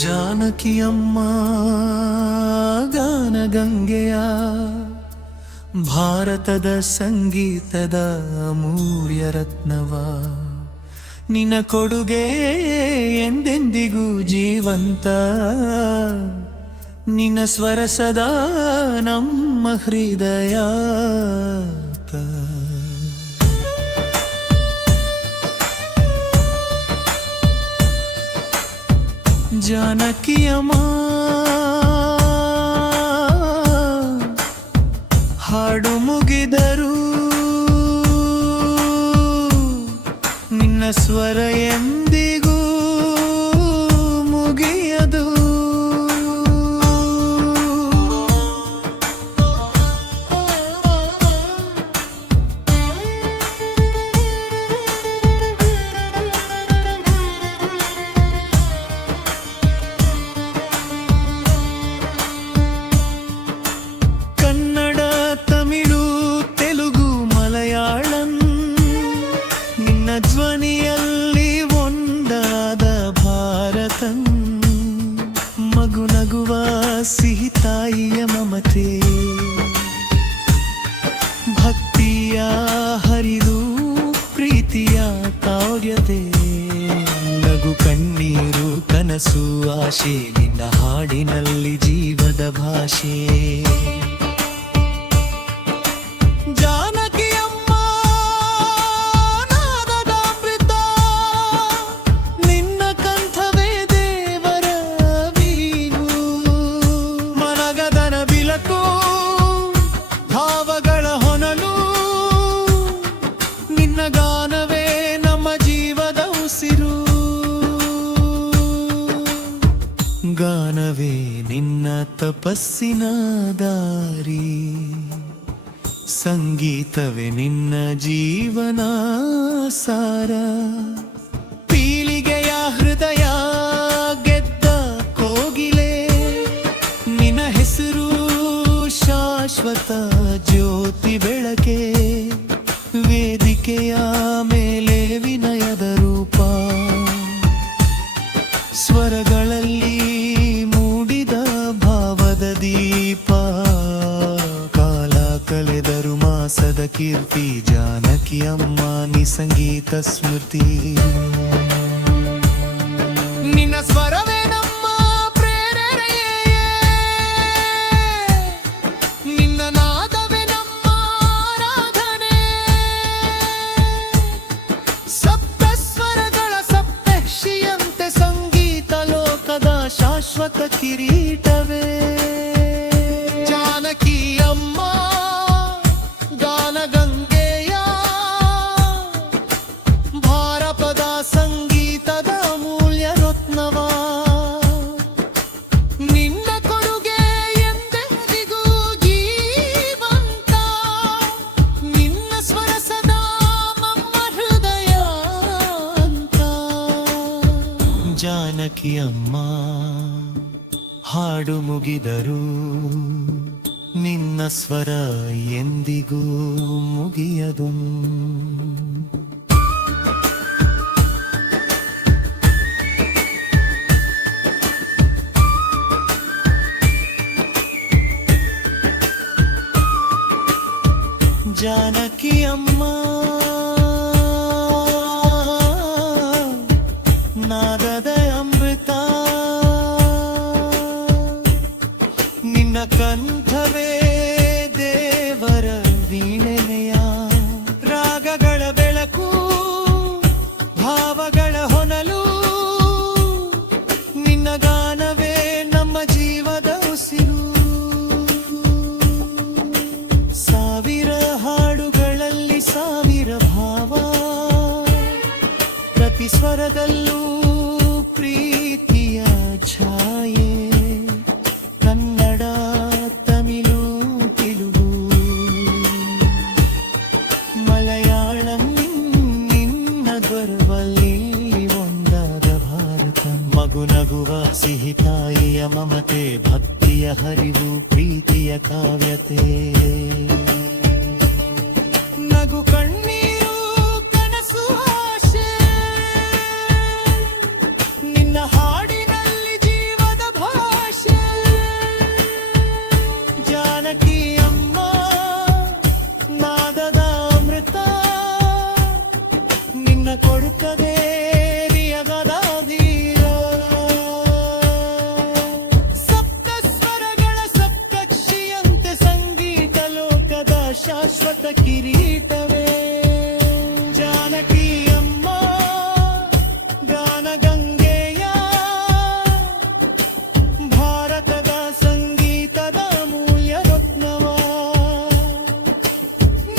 ಜಾನಕಿಯಮ್ಮ ಗಾನಗಂಗೆಯ ಭಾರತದ ಸಂಗೀತದ ಅಮೂಲ್ಯ ರತ್ನವ. ನಿನ್ನ ಕೊಡುಗೆ ಎಂದೆಂದಿಗೂ ಜೀವಂತ, ನಿನ್ನ ಸ್ವರ ಸದಾ ನಮ್ಮ ಹೃದಯ. ಜಾನಕಿಯಮ್ಮ ಹಾಡು ಮುಗಿದರು ನಿನ್ನ ಸ್ವರ ಎಂದಿಗೂ ಮುಗಿಯದು. ಧ್ವನಿಯಲ್ಲಿ ಒಂದಾದ ಭಾರತಂ, ಮಗು ನಗುವ ಸಿಹಿ ತಾಯಿಯ ಮಮತೆ, ಭಕ್ತಿಯ ಹರಿದು ಪ್ರೀತಿಯ ಕಾವ್ಯತೆ. ನಗು ಕಣ್ಣೀರು ಕನಸು ಆಶೆ, ನಿನ್ನ ಹಾಡಿನಲ್ಲಿ ಜೀವದ ಭಾಷೆ. ಗಾನವೇ ನಮ್ಮ ಜೀವದ ಉಸಿರು, ಗಾನವೇ ನಿನ್ನ ತಪಸ್ಸಿನ ದಾರಿ, ಸಂಗೀತವೇ ನಿನ್ನ ಜೀವನ ಸಾರ. ಪೀಳಿಗೆಯ ಹೃದಯ ಗೆದ್ದ ಕೋಗಿಲೆ, ನಿನ್ನ ಹೆಸರು ಶಾಶ್ವತ ಜ್ಯೋತಿ ಬೆಳಕೆ. ವೇದಿಕೆಯ ಮೇಲೆ ವಿನಯದ ರೂಪ, ಸ್ವರಗಳಲ್ಲಿ ಮೂಡಿದ ಭಾವದ ದೀಪ. ಕಾಲ ಕಳೆದರು ಮಾಸದ ಕೀರ್ತಿ, ಜಾನಕಿಯಮ್ಮ ನಿ ಸಂಗೀತ ಸ್ಮೃತಿ. ನಿನ್ನ ಸ್ವರವೇ ನಮ್ಮ ಪ್ರೇರಣೆಯೇ, ನಿನ್ನ ನಾದವೇ ನಮ್ಮ ಆರಾಧನೆ. ಸಪ್ತಸ್ವರಗಳ ಸಪ್ತರ್ಷಿಯಂತೆ ಸಂಗೀತ ಲೋಕದ ಶಾಶ್ವತ ಕಿರೀಟವೇ. ಜಾನಕಿಯಮ್ಮ ಗಾನಗಂಗೆಯ ಭಾರತದ ಸಂಗೀತದ ಅಮೂಲ್ಯ ರತ್ನವ. ನಿನ್ನ ಕೊಡುಗೆ ಎಂದೆಂದಿಗೂ ಜೀವಂತ, ನಿನ್ನ ಸ್ವರ ಸದಾ ನಮ್ಮ ಹೃದಯ ಅಂತ. ಜಾನಕಿಯಮ್ಮ ಹಾಡು ಮುಗಿದರು ನಿನ್ನ ಸ್ವರ ಎಂದಿಗೂ ಮುಗಿಯದು. ಜಾನಕಿಯಮ್ಮ ನಾದದ ಅಮೃತ, ನಿನ್ನ ಕಂಠವೇ ದೇವರ ವೀಣೆಯ. ರಾಗಗಳ ಬೆಳಕು, ಭಾವಗಳ ಹೊನಲು, ನಿನ್ನ ಗಾನವೇ ನಮ್ಮ ಜೀವದ ಉಸಿರು. ಸಾವಿರ ಹಾಡುಗಳಲ್ಲಿ ಸಾವಿರ ಭಾವ, ಪ್ರತಿ ಸ್ವರದಲ್ಲೂ ಪ್ರೀತಿಯ ಛಾಯೆ. ಕನ್ನಡ, ತಮಿಳು, ತೆಲುಗು, ಮಲಯಾಳಂ, ನಿನ್ನ ಧ್ವರವಲ್ಲಿ ಒಂದಾದ ಭಾರತ. ಮಗು ನಗುವ ಸಿಹಿ ತಾಯಿಯ ಮಮತೆ, ಭಕ್ತಿಯ ಹರಿವು ಪ್ರೀತಿಯ ಕಾವ್ಯತೆ. ನಗು ಕಣ್ಣೀರು ಕನಸು ಆಶೆ, ನಿನ್ನ ಹಾಡಿನಲ್ಲಿ ಜೀವ ಶಾಶ್ವತ ಕಿರೀಟವೇ. ಜಾನಕಿ ಅಮ್ಮ ಗಾನಗಂಗೆಯ ಭಾರತದ ಸಂಗೀತದ ಮೂಲ್ಯ ರತ್ನವ.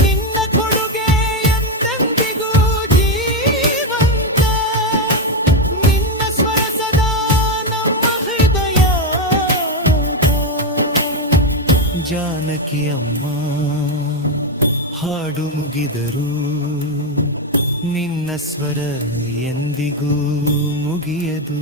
ನಿನ್ನ ಕೊಡುಗೆ ಎಂದೆಂದಿಗೂ ಜೀವಂತ, ನಿನ್ನ ಸ್ವರ ಸದಾ ನಮ್ಮ ಹೃದಯ. ಜಾನಕಿ ಅಮ್ಮ ಹಾಡು ಮುಗಿದರು ನಿನ್ನ ಸ್ವರ ಎಂದಿಗೂ ಮುಗಿಯದು.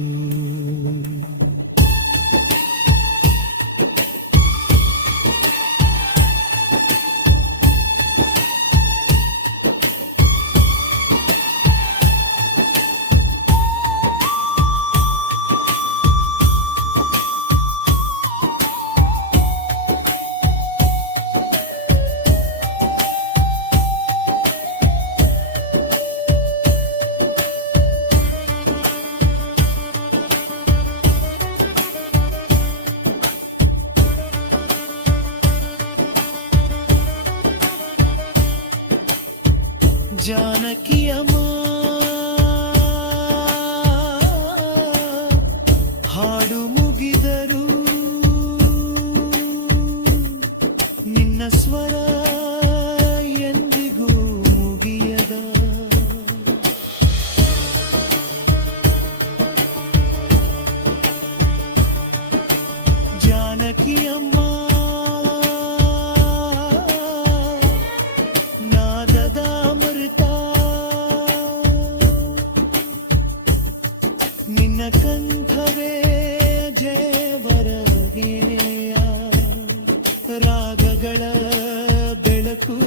ಜಾನಕಿ ಅಮ್ಮ ಹಾಡು ಮುಗಿದರು ನಿನ್ನ ಸ್ವರ ಎಂದಿಗೂ ಮುಗಿಯದ. ಜಾನಕಿ ಅಮ್ಮ ನಾದದ ಅಮೃತ, ನಿನ್ನ ಕಂಠವೇ ಜಯವರಗೆಯ ರಾಗಗಳ ಬೆಳಕು.